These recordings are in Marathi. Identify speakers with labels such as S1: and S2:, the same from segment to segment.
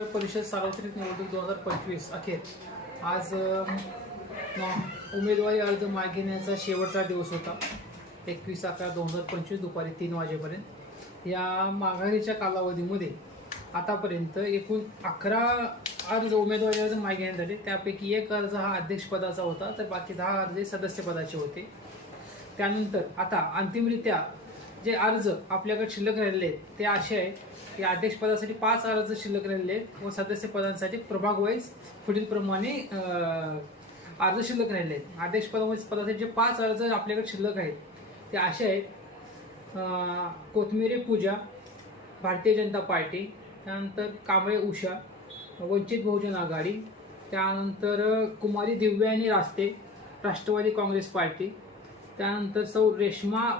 S1: परिषद सार्वत्रिक निवडणूक दोन हजार पंचवीस अखेर. आज उमेदवारी अर्ज मागेण्याचा शेवटचा दिवस होता. एकवीस अकरा दोन हजार पंचवीस दुपारी तीन वाजेपर्यंत. या माघारीच्या कालावधीमध्ये आतापर्यंत एकूण अकरा अर्ज उमेदवारी अर्ज मागे घेण्यात आले. त्यापैकी एक अर्ज हा अध्यक्षपदाचा होता तर बाकी दहा अर्ज सदस्यपदाचे होते. त्यानंतर आता अंतिमरित्या जे अर्ज आपल्याकडे शिल्लक राहिलेले आहेत ते असे आहे की अध्यक्षपदासाठी पाच अर्ज शिल्लक राहिलेले आहेत व सदस्य पदांसाठी प्रभाग वाईज पुढील प्रमाणे अर्ज शिल्लक राहिले आहेत. अध्यक्षपदामध्ये म्हणजे पदासाठी जे पाच अर्ज आपल्याकडे शिल्लक आहेत ते असे आहेत कोथमिरे पूजा भारतीय जनता पार्टी त्यानंतर कांबळे उषा वंचित बहुजन आघाडी त्यानंतर कुमारी दिव्यानी रास्ते राष्ट्रवादी काँग्रेस पार्टी त्यानंतर सौ रेश्मा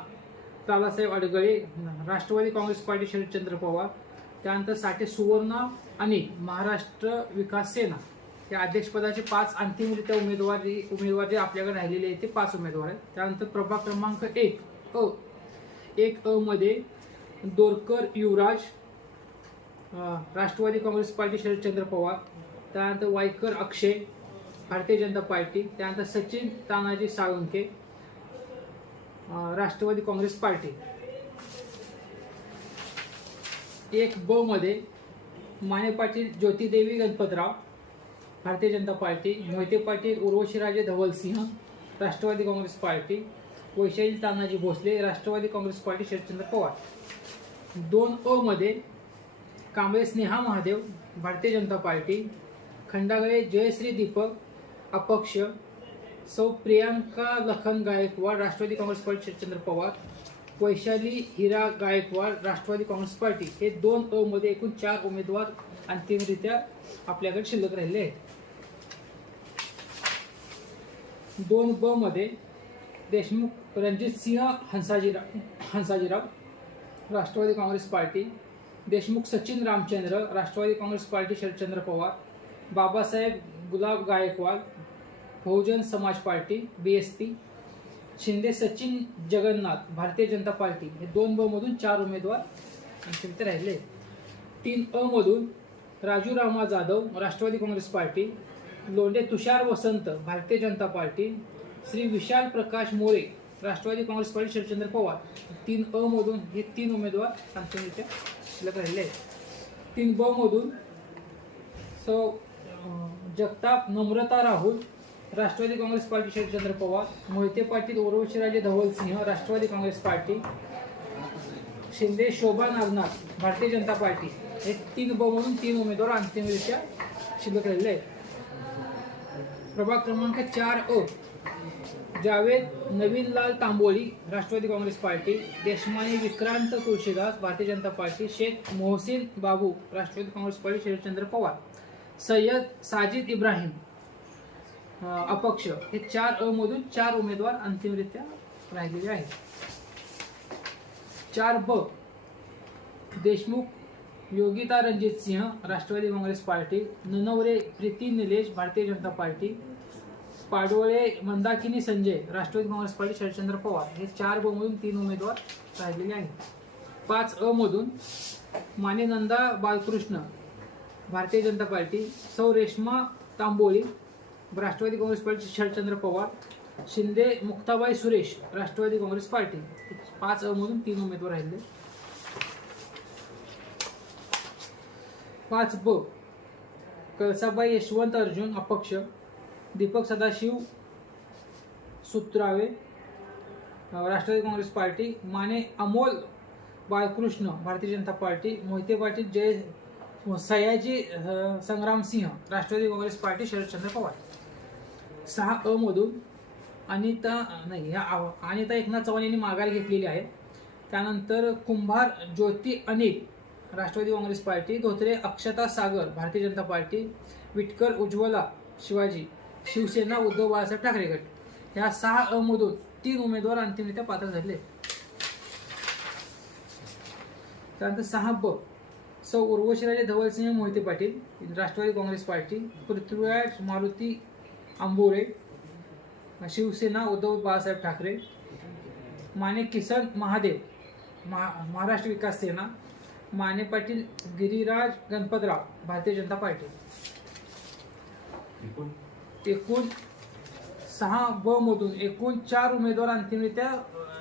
S1: तालासाहेब अडगळे राष्ट्रवादी काँग्रेस पार्टी शरदचंद्र पवार त्यानंतर साठे सुवर्ण आणि महाराष्ट्र विकास सेना. या अध्यक्षपदाचे पाच अंतिमरित्या उमेदवारी उमेदवार जे आपल्याकडे राहिलेले आहेत ते पाच उमेदवार आहेत. त्यानंतर प्रभाग क्रमांक एक अ एक अ मध्ये दोरकर युवराज राष्ट्रवादी काँग्रेस पार्टी शरदचंद्र पवार त्यानंतर वायकर अक्षय भारतीय जनता पार्टी त्यानंतर सचिन तानाजी साळुंके राष्ट्रवादी काँग्रेस पार्टी. एक ब मध्ये Mane Patil Jyotidevi Ganpatrao Bharatiya Janata party Mohite Patil Urvashiraje Dhawalsinh Rashtrawadi Congress party Vaishali Tanaji Bhosale Rashtrawadi Congress party Sharadchandra Pawar. दोन अ मध्ये कांबळे स्नेहा महादेव भारतीय जनता पार्टी खंडागळे जयश्री दीपक अपक्ष Sau Priyanka Lakhan Gaikwad Rashtrawadi Congress party Sharadchandra Pawar Vaishali Hira Gaikwad Rashtrawadi Congress party हे दोन अ मध्ये एकूण चार उमेदवार अंतिमरित्या आपल्याकडे शिल्लक राहिले आहेत. दोन ब मध्ये Deshmukh Ranjit Singh Hansajirao Hansajirao Rashtrawadi Congress party Deshmukh Sachin Ramchandra Rashtrawadi Congress party Sharadchandra Pawar Babasaheb Gulab Gaikwad Bahujan Samaj party B S P Shinde Sachin Jagannath Bharatiya Janata party हे दोन ब मधून चार उमेदवार अंतिम राहिले. तीन अ मधून Raju Rama Jadhav Rashtrawadi Congress party Londhe Tushar Vasant Bharatiya Janata party Shri Vishal Prakash More Rashtrawadi Congress party Sharadchandra Pawar. तीन अ मधून हे तीन उमेदवार अंतिमरित्या शिल्लक राहिले आहेत. तीन ब मधून Sau Jagtap Namrata Rahul Rashtrawadi Congress party Sharadchandra Pawar Mohite Patil Urvashiraje Dhawal Singh Rashtrawadi Congress party Shinde Shobha Nagnath Bharatiya Janata party हे तीन ब म्हणून तीन उमेदवार अंतिमरित्या शिल्लक राहिलेले आहेत. प्रभाग क्रमांक चार अ Javed Navinlal Tamboli Rashtrawadi Congress party Deshmane Vikrant Tulshidas Bharatiya Janata party Sheikh Mohsin Babu Rashtrawadi Congress party Sharadchandra Pawar Sayyed Sajid Ibrahim अपक्ष. हे चार अ मधून चार उमेदवार अंतिमरित्या राहिलेले आहेत. चार ब. Deshmukh Yogita Ranjit Singh Rashtrawadi Congress party Nanaware Preeti Nilesh Bharatiya Janata party Padole Mandakini Sanjay Rashtrawadi Congress party Sharadchandra Pawar. हे चार ब मधून तीन उमेदवार राहिलेले आहेत. पाच अ मधून Mane Nanda Balkrishna Bharatiya Janata party Sau Reshma Tamboli Rashtrawadi Congress party Sharadchandra Pawar Shinde Muktabai Suresh Rashtrawadi Congress party. पाच अ मधून तीन उमेदवार राहिले पाच ब. कळसाबाई यशवंत अर्जुन अपक्ष. Deepak Sadashiv Sutrave. Rashtrawadi Congress party. Mane Amol Balkrishna Bharatiya Janata party. Mohite Patil Jay Sayaji Sangramsinh Rashtrawadi Congress party Sharadchandra Pawar. सहा अ मधून अनिता नाही ह्या अनिता एकनाथ चव्हाण यांनी माघार घेतलेली आहे. त्यानंतर Kumbhar Jyoti Anil Rashtrawadi Congress party Dhotre Akshata Sagar Bharatiya Janata party Vitkar Ujjwala Shivaji Shivsena Uddhav Balasaheb Thackeray गट. ह्या सहा अ मधून तीन उमेदवार अंतिमरित्या पात्र झाले. त्यानंतर सहा ब Sau Urvashiraje Dhawalsinh Mohite Patil Rashtrawadi Congress party Prithviraj Maruti Ambore Shivsena Uddhav Balasaheb Thackeray Mane Kisan Mahadev Maha Maharashtra Vikas Sena Mane Patil Girraj Ganpatrao Bharatiya Janata party.
S2: एकूण?
S1: सहा ब मधून एकूण चार उमेदवार अंतिमरित्या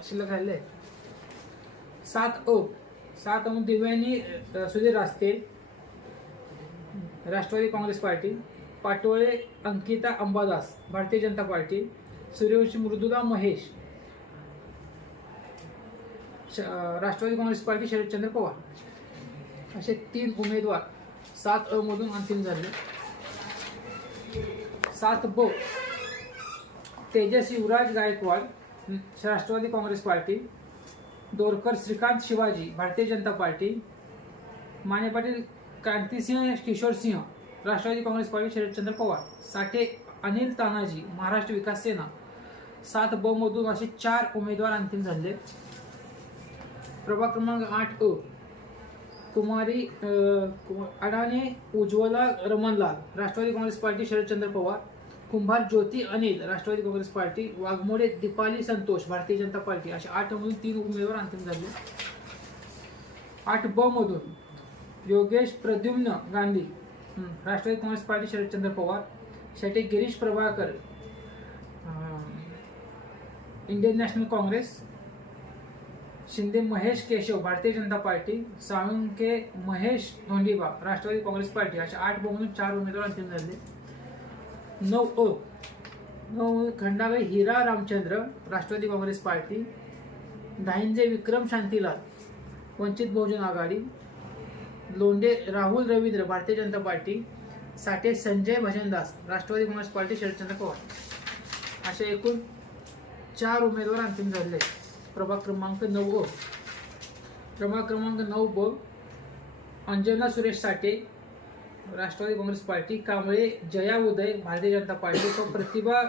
S1: शिल्लक राहिले आहेत. सात अ सात Divyani Sudhir Raste Rashtrawadi Congress party Patole Ankita Ambadas Bharatiya Janata party Suryawanshi Mrudula Mahesh श- राष्ट्रवादी काँग्रेस पार्टी शरदचंद्र पवार असे तीन उमेदवार सात अ मधून अंतिम झाले. सात ब Tejas Yuvraj Gaikwad Rashtrawadi Congress party Dorkar Shrikant Shivaji Bharatiya Janata party Mane Patil Krantisinh Kishorsinh Rashtrawadi Congress party Sharadchandra Pawar Sathe Anil Tanaji Maharashtra Vikas Sena सात ब मधून असे चार उमेदवार अंतिम झाले. प्रभाग क्रमांक आठ अ कुमारी अ, Adane Ujjwala Ramanlal Rashtrawadi Congress party Sharadchandra Pawar Kumbhar Jyoti Anil Rashtrawadi Congress party Waghmode Deepali Santosh Bharatiya Janata party असे आठ मधून तीन उमेदवार अंतिम झाले. आठ ब मधून Yogesh Pradyumna Gandhi Rashtrawadi Congress party Sharadchandra Pawar Shete Girish Prabhakar Indian National Congress Shinde Mahesh Keshav Bharatiya Janata party Salunke Mahesh Dhondiba Rashtrawadi Congress party अशा आठ मधून चार उमेदवार अंतिम झाले. नऊ ओ नऊ Khandabai Hira Ramchandra Rashtrawadi Congress party Dahinje Vikram Shantilal Vanchit Bahujan Aghadi Londhe Rahul Ravindra Bharatiya Janata party Sathe Sanjay Bhajandas Rashtrawadi Congress party Sharadchandra Pawar. असे एकूण चार उमेदवार अंतिम झाले प्रभाग क्रमांक नऊ अ. प्रभाग क्रमांक नऊ ब. Anjana Suresh Sathe Rashtrawadi Congress party Kamble Jaya Uday Bharatiya Janata party व प्रतिभा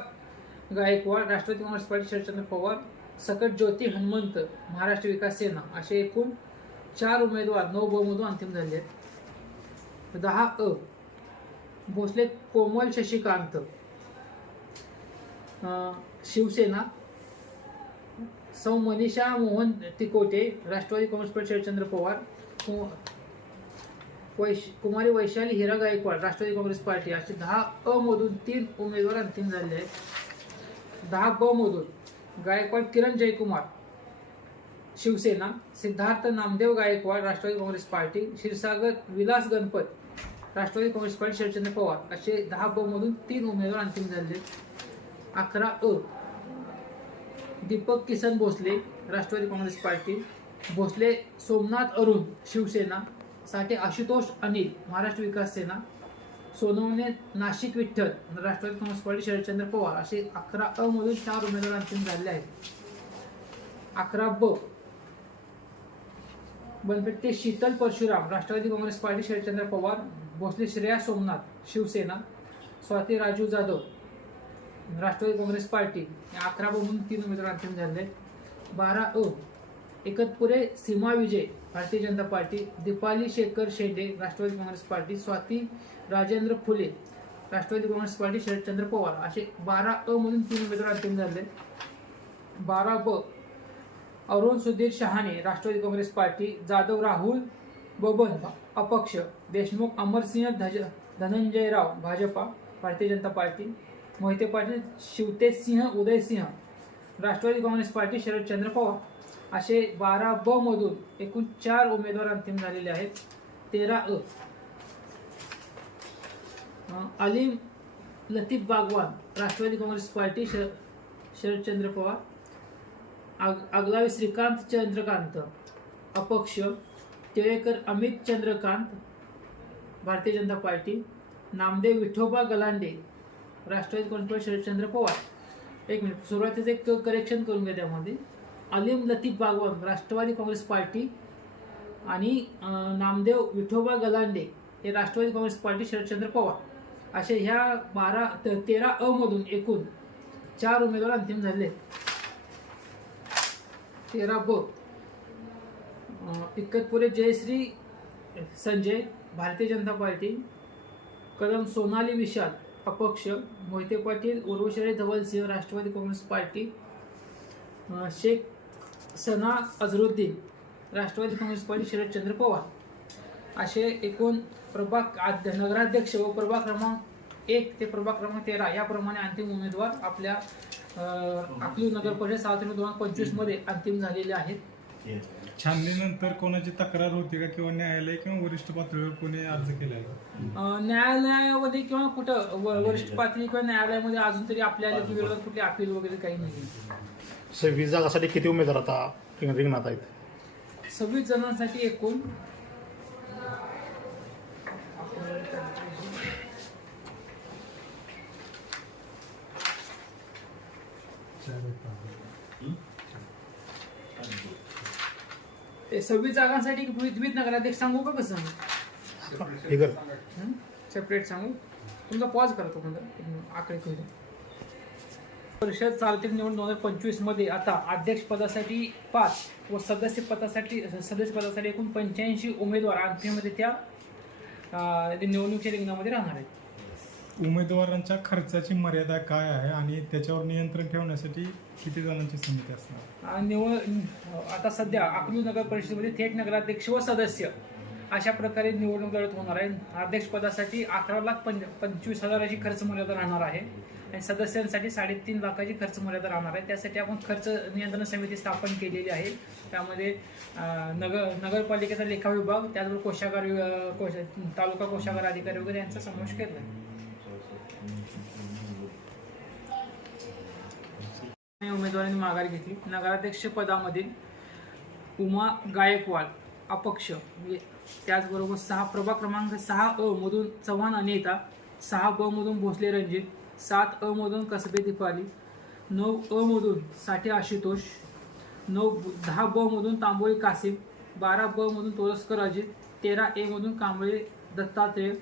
S1: गायकवाड राष्ट्रवादी काँग्रेस पार्टी शरदचंद्र पवार सकट ज्योती हनुमंत महाराष्ट्र विकास सेना. असे एकूण चार उमेदवार नऊ ब मधून अंतिम झाले. आहेत दहा अ. भोसले कोमल शशिकांत. शिवसेना. सौ मनीषा मोहन तिकोटे राष्ट्रवादी काँग्रेस पार्टी शरदचंद्र पवार कु- वैश कुमारी वैशाली हिरा गायकवाड राष्ट्रवादी काँग्रेस पार्टी. असे दहा अ मधून तीन उमेदवार अंतिम झाले. आहेत दहा ब मधून Gaikwad Kiran Jaykumar. Shivsena Siddharth Namdev Gaikwad Rashtrawadi Congress party Kshirsagar Vilas Ganpat Rashtrawadi Congress party Sharadchandra Pawar असे दहा बमधून तीन उमेदवार अंतिम झाले. अकरा अ. Deepak Kisan Bhosale Rashtrawadi Congress party. Bhosale Somnath Arun Shivsena. Sathe Ashutosh Anil Maharashtra Vikas Sena. Sonawane Nashik Vitthal Rashtrawadi Congress party Sharadchandra Pawar असे अकरा अमधून चार उमेदवार अंतिम झाले आहेत. अकरा ब. Banpette Sheetal Parshuram Rashtrawadi Congress party Sharadchandra Pawar Bhosale Shreya Somnath Shivsena Swati Raju Jadhav Rashtrawadi Congress party अकरा ब म्हणून तीन उमेदवार अंतिम झाले. बारा अ Ekatpure Seema Vijay Bharatiya Janata party Deepali Shekhar Shende Rashtrawadi Congress party Swati Rajendra Phule Rashtrawadi Congress party Sharadchandra Pawar असे बारा अ मधून तीन उमेदवार अंतिम झाले. बारा ब अरुण सुधीर शहाणे राष्ट्रवादी काँग्रेस पार्टी जाधव राहुल बबन अपक्ष देशमुख अमरसिंह धज Dhananjayrao Bhajpa Bharatiya Janata party Mohite Patil Shivtejsinh Udaysinh Rashtrawadi Congress party Sharadchandra Pawar असे बारा ब मधून एकूण चार उमेदवार अंतिम झालेले आहेत. तेरा अ. अं, अलीम लतीफ बागवान राष्ट्रवादी काँग्रेस पार्टी शर शरदचंद्र पवार आग आगलावी श्रीकांत चंद्रकांत अपक्ष टिळेकर अमित चंद्रकांत भारतीय जनता पार्टी नामदेव विठोबा गलांडे राष्ट्रवादी काँग्रेस शरदचंद्र पवार. एक मिनिट सुरुवातीचं एक करेक्शन करून घ्या त्यामध्ये. अलीम लतीफ बागवान राष्ट्रवादी काँग्रेस पार्टी आणि नामदेव विठोबा गलांडे हे राष्ट्रवादी काँग्रेस पार्टी शरदचंद्र पवार. असे ह्या बारा तेरा अ मधून एकूण चार उमेदवार अंतिम झाले. तेरा ब इकतपुरे जयश्री संजय भारतीय जनता पार्टी कदम सोनाली विशाल अपक्ष Mohite Patil Urvashiraje Dhawalsinh Rashtrawadi Congress party Sheikh Sana Azharuddin Rashtrawadi Congress party Sharadchandra Pawar. असे एकूण प्रभाग नगराध्यक्ष व प्रभाग क्रमांक एक ते प्रभाग क्रमांक तेरा याप्रमाणे अंतिम उमेदवार आपल्या अं, अकलूज नगर परिषद सावित्री दोन हजार पंचवीसमध्ये अंतिम झालेले आहेत
S2: छाननीनंतर कोणाची तक्रार होती का किंवा न्यायालय किंवा वरिष्ठ पातळीवर कोणी अर्ज केला आहे? का?
S1: अं, न्यायालयामध्ये किंवा कुठं व- वरिष्ठ पातळी किंवा न्यायालयामध्ये अजून तरी आपल्या विरोधात कुठली अपील वगैरे काही नाही.
S3: सव्वीस जागासाठी किती उमेदवार आता रिंग- रिंगणात आहेत?
S1: सव्वीस जणांसाठी एकूण. ते सव्वीस जागांसाठी विविध नगराध्यक्ष सांगू का कसं सेपरेट सांगू? तुमचा पॉज करतो म्हणजे आकडे करू परिषद सार्वत्रिक निवडणूक दोन हजार पंचवीसमध्ये आता अध्यक्ष पदासाठी पाच व सदस्य पदासाठी सदस्य पदासाठी एकूण पंच्याऐंशी उमेदवार अंतिममध्ये त्या अं, निवडणुकीच्या रिंगणामध्ये राहणार आहेत.
S2: उमेदवारांच्या खर्चाची मर्यादा काय आहे आणि त्याच्यावर नियंत्रण ठेवण्यासाठी किती जणांची समिती असणार?
S1: निवड आता सध्या अकलू नगर परिषदेमध्ये थेट नगराध्यक्ष व सदस्य अशा प्रकारे निवडणूक लढत होणार आहे. अध्यक्षपदासाठी अकरा लाख पंच पंचवीस हजाराची खर्च मर्यादा राहणार आहे आणि सदस्यांसाठी साडेतीन लाखाची खर्च मर्यादा राहणार आहे. त्यासाठी आपण खर्च नियंत्रण समिती स्थापन केलेली आहे. त्यामध्ये नगर नगरपालिकेचा लेखा विभाग त्याचबरोबर कोशागार कोश तालुका कोशागार अधिकारी वगैरे यांचा समावेश केला आहे. उमेदवारांनी माघार घेतली. नगराध्यक्ष पदामध्ये उमा गायकवाड अपक्ष म्हणजे त्याचबरोबर सहा प्रभाग क्रमांक सहा अ मधून चव्हाण अनिता सहा ब मधून भोसले रणजित सात अ मधून कसबे दिपाली नऊ अ मधून साठे आशुतोष नऊ दहा ब मधून तांबोळी कासिम बारा ब मधून तोरसकर अजित तेरा ए मधून कांबळे दत्तात्रेय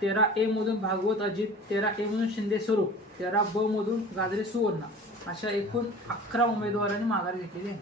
S1: तेरा ए मधून भागवत अजित तेरा ए मधून शिंदे स्वरूप तेरा ब मधून गाजरे सुवर्णा. अशा एकूण अकरा उमेदवारांनी माघार घेतलेली आहे.